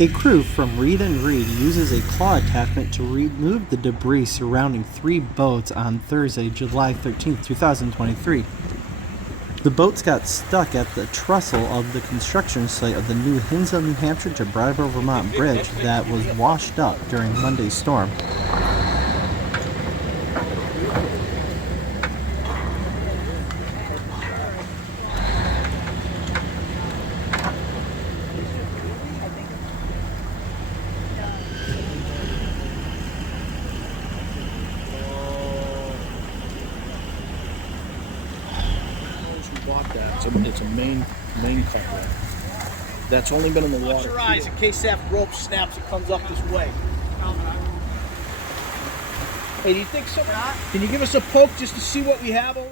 A crew from Reed and Reed uses a claw attachment to remove the debris surrounding 3 boats on Thursday, July 13, 2023. The boats got stuck at the trestle of the construction site of the new Hinsdale, New Hampshire to Brattleboro, Vermont bridge that was washed up during Monday's storm. That. It's a main cover. That's only been in the water. Watch your eyes in case that rope snaps and comes up this way. Hey, do you think so? Can you give us a poke just to see what we have over